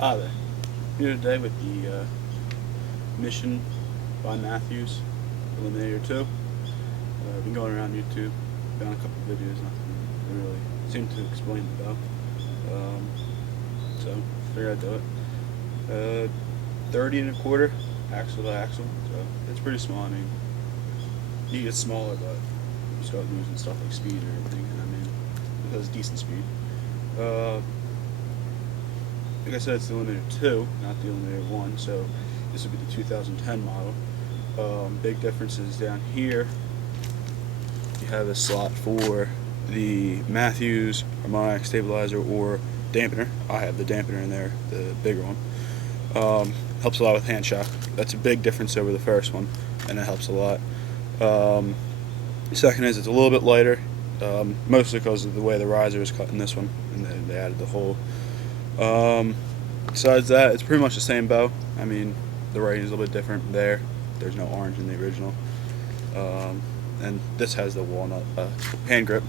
Hi there. Here today with the Mission by Matthews, Eliminator 2. I've been going around YouTube, found a couple of videos, nothing that really seemed to explain the bow. So, figured I'd do it. 30 and a quarter, axle to axle, so it's pretty small. I mean, you get smaller, but you start losing stuff like speed and everything. I mean, it has decent speed. Like I said, it's the Eliminator 2, not the Eliminator 1, so this would be the 2010 model. Big differences down here. You have a slot for the Matthews harmonic stabilizer or dampener. I have the dampener in there, the bigger one. Helps a lot with hand shock. That's a big difference over the first one, and it helps a lot. Second is it's a little bit lighter, mostly because of the way the riser is cut in this one, and they added the hole. Besides that, it's pretty much the same bow. I mean, the writing is a little bit different there. There's no orange in the original. And this has the walnut hand grip,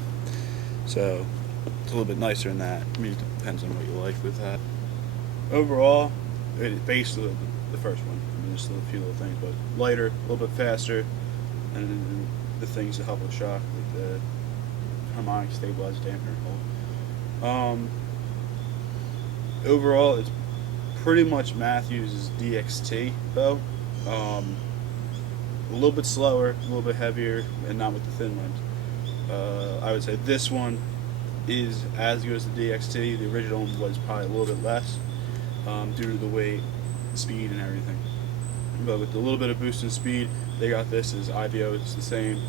so it's a little bit nicer than that. I mean, it depends on what you like with that. Overall, it's basically the first one. I mean, just a few little things, but lighter, a little bit faster, and the things that help with shock, like the harmonic stabilizer dampener hole. Overall, it's pretty much Matthews' DXT bow. A little bit slower, a little bit heavier, and not with the thin limbs. I would say this one is as good as the DXT. The original one was probably a little bit less due to the weight, speed, and everything. But with a little bit of boost in speed, they got this as IBO. It's the same.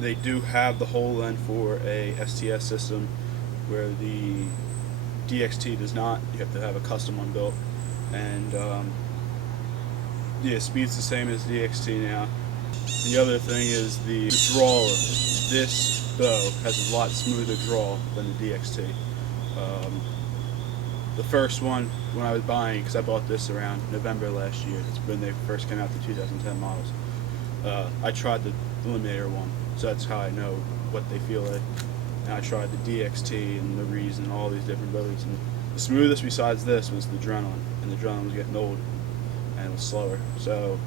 They do have the whole end for a STS system, where the DXT does not. You have to have a custom one built, and yeah, speed's the same as DXT now. The other thing is the draw. This bow has a lot smoother draw than the DXT. The first one, when I was buying, because I bought this around November last year, it's when they first came out, the 2010 models. I tried the Eliminator one, so that's how I know what they feel like. And I tried the DXT and the Rees and all these different bows, and the smoothest besides this was the Adrenaline, and the Adrenaline was getting old and it was slower. So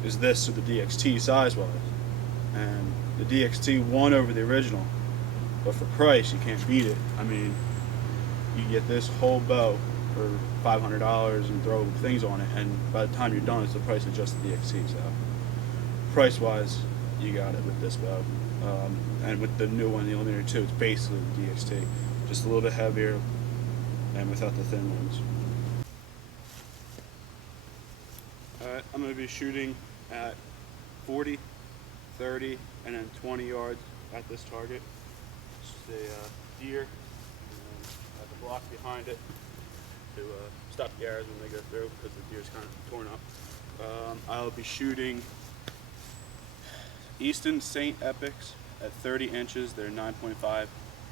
it was this or the DXT size-wise, and the DXT won over the original, but for price you can't beat it. I mean, you get this whole bow for $500 and throw things on it, and by the time you're done, it's the price of just the DXT. So price-wise, you got it with this bow. And with the new one, the Eliminator 2, it's basically the DXT, just a little bit heavier and without the thin ones. Alright, I'm going to be shooting at 40, 30, and then 20 yards at this target. Just a deer, and I have the block behind it to stop the arrows when they go through, because the deer's kind of torn up. I'll be shooting Easton St. Epics at 30 inches. They're 9.5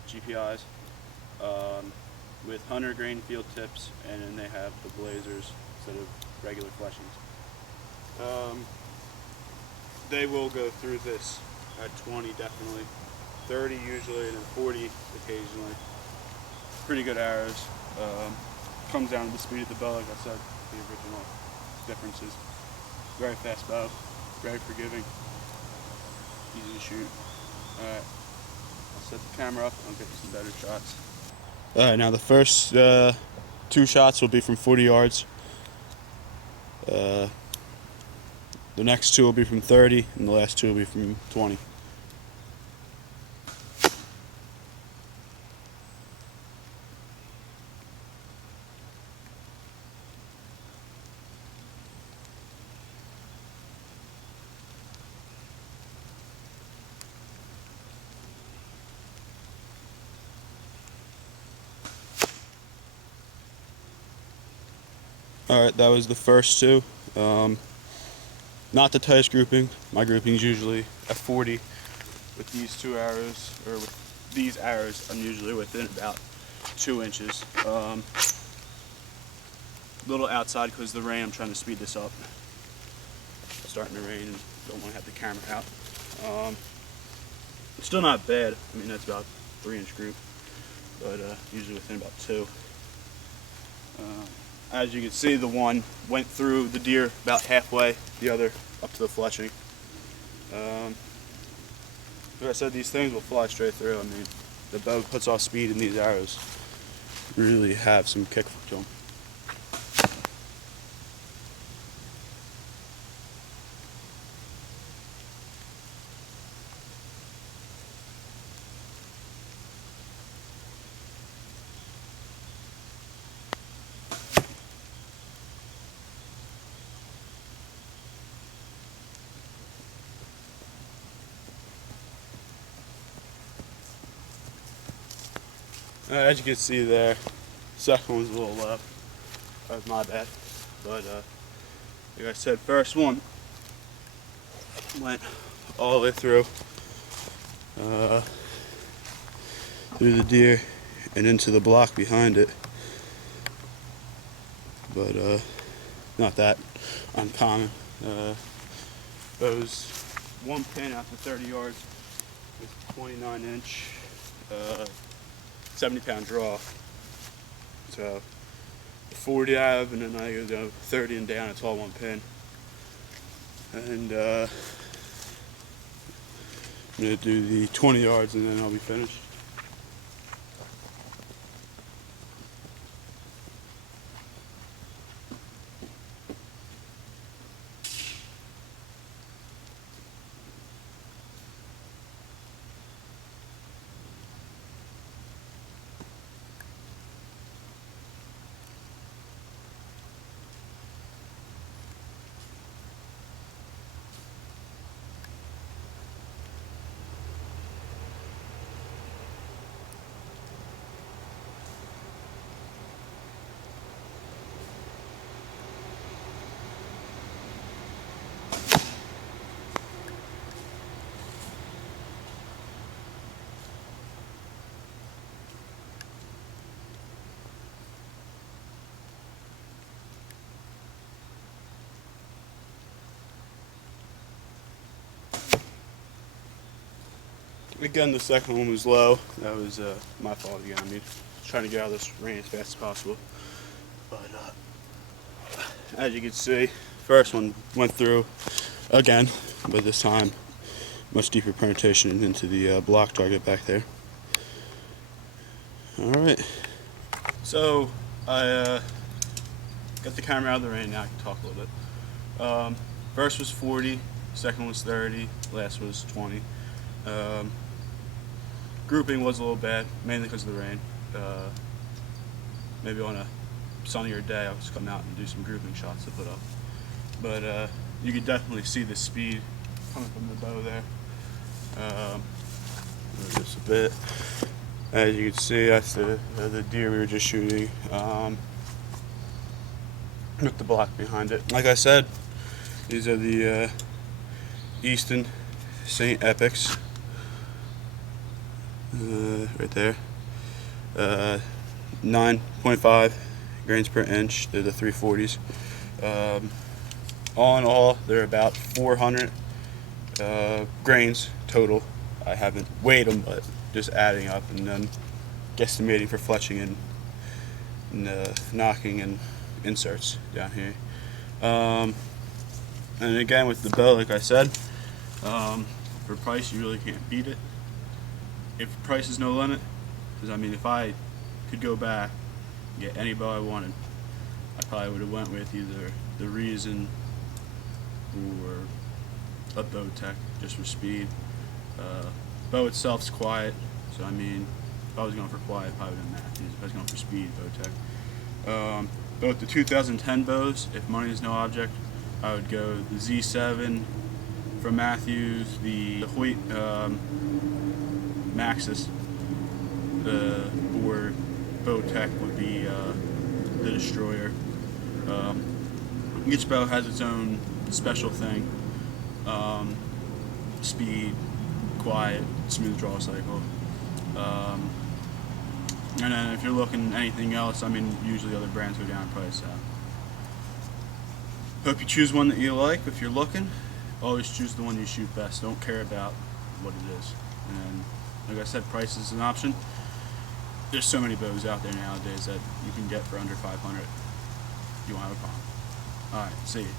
GPIs with 100 grain field tips, and then they have the blazers instead of regular fleshings. They will go through this at 20 definitely, 30 usually, and then 40 occasionally. Pretty good arrows. Comes down to the speed of the bow, like I said, the original differences. Very fast bow, very forgiving, easy to shoot. Alright, I'll set the camera up and I'll get you some better shots. Alright, now the first two shots will be from 40 yards. The next two will be from 30, and the last two will be from 20. Alright, that was the first two. Not the tightest grouping. My grouping is usually at 40. With these two arrows, or with these arrows, I'm usually within about 2 inches. A little outside because of the rain. I'm trying to speed this up. It's starting to rain and don't want to have the camera out. It's still not bad. I mean, that's about 3-inch group, but usually within about 2. As you can see, the one went through the deer about halfway, the other up to the fletching. Like I said, these things will fly straight through. I mean, the bow puts off speed, and these arrows really have some kick to them. As you can see there, second one's a little low. That was my bad. But like I said, first one went all the way through the deer and into the block behind it. But not that uncommon. Those one pin after 30 yards with 29-inch 70-pound draw. So the 40 I have, and then I go 30 and down. It's all one pin. And I'm gonna do the 20 yards, and then I'll be finished. Again, the second one was low. That was my fault again. I mean, trying to get out of this rain as fast as possible. But as you can see, first one went through again, but this time much deeper penetration into the block target back there. All right. So I got the camera out of the rain. Now I can talk a little bit. First was 40, second was 30, last was 20. Grouping was a little bad, mainly because of the rain. Maybe on a sunnier day, I'll just come out and do some grouping shots to put up. But you can definitely see the speed coming from the bow there. Just a bit. As you can see, that's the deer we were just shooting. With the block behind it. Like I said, these are the Easton St. Epics. Right there. 9.5 grains per inch. They're the 340s. All in all, they're about 400 grains total. I haven't weighed them, but just adding up and then guesstimating for fletching and knocking and inserts down here. And again, with the bow, like I said, for price, you really can't beat it. If price is no limit, because I mean, if I could go back and get any bow I wanted, I probably would have went with either the Reason or a Bow Tech, just for speed. Bow itself's quiet, so I mean, if I was going for quiet, I probably would have Matthews. If I was going for speed, Bow Tech. Both the 2010 bows, if money is no object, I would go the Z7 from Matthews, the Hoyt Maxis, or Bow Tech would be the Destroyer. Each bow has its own special thing. Speed, quiet, smooth draw cycle. And then if you're looking anything else, I mean, usually other brands go down in price. Hope you choose one that you like. If you're looking, always choose the one you shoot best. Don't care about what it is. And like I said, price is an option. there's so many bows out there nowadays that you can get for under 500. You won't have a problem. All right, see you.